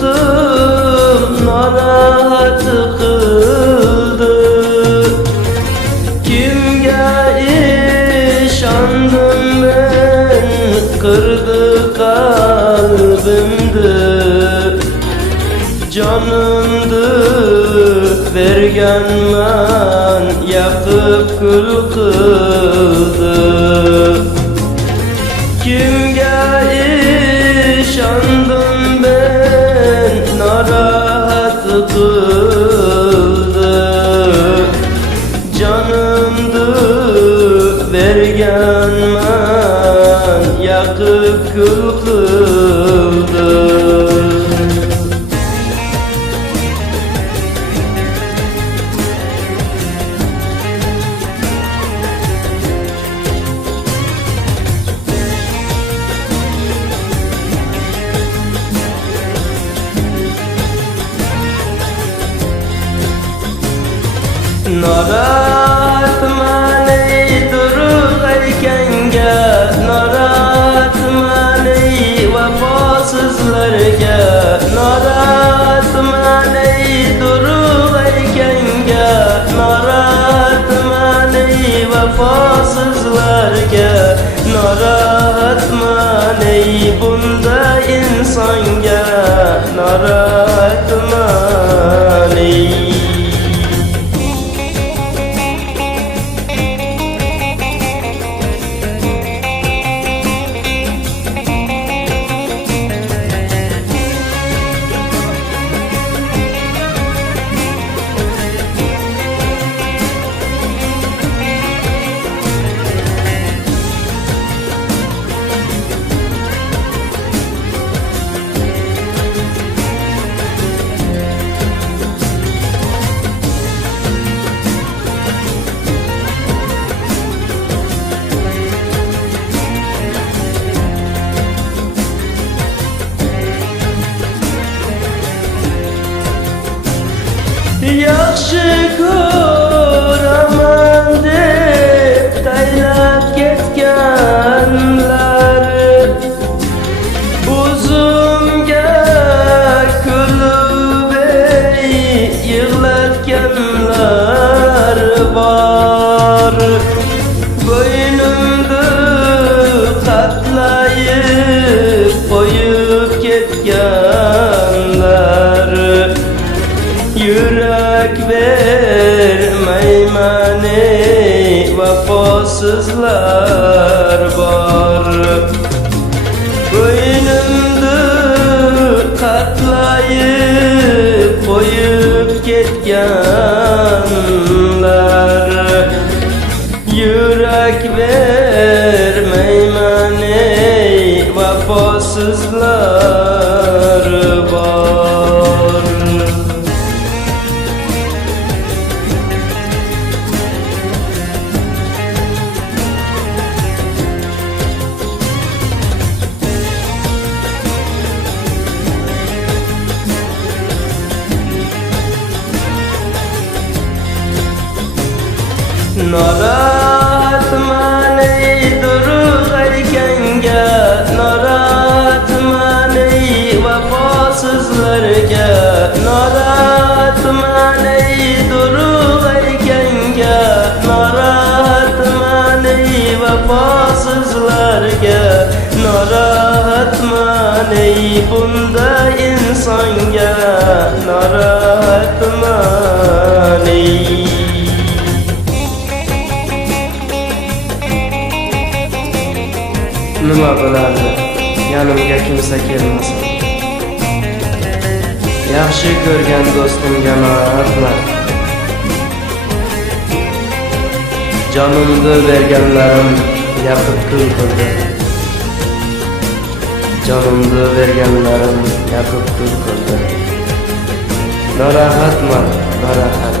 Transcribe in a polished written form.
do'stim narahat qildi. Kimga ishondim men, qirdi qalbimni. Jonimni berganman, yoqib kul qildi. Kimga ishondim men, narahat qildi. Jonimni berganman, yoqib kul qildi. Narahatman ey durug' aytganga, narahatman ey vafosizlarga. Narahatman ey durug' aytganga, narahatman ey vafosizlarga. Narahatman ey bunday insonga, narahatman ey. Yaxshi ko'raman deb taylab ketganlar, o'zimga kulib yig'latganlar bor. Bo'ynimni qatlayib qo'yib ketganlar. Yurak bermayman ey vafosizlar bor. Bo'ynimni qatlayib qo'yib ketganlar. Yurak bermayman ey vafosizlar bor. Narahatman ey durug' aytganga, narahatman ey vafosizlarga. Narahatman ey durug' aytganga, narahatman ey vafosizlarga. Narahatman ey bunday insonga, narahatman ey. Nima bo'ladi, yanimga kimsa kelmasa. Yaxshi ko'rgan do'stimga narahatman. Jonimni berganlarim yoqib kul qildi. Jonimni berganlarim yoqib kul qildi. Narahatman, narahat.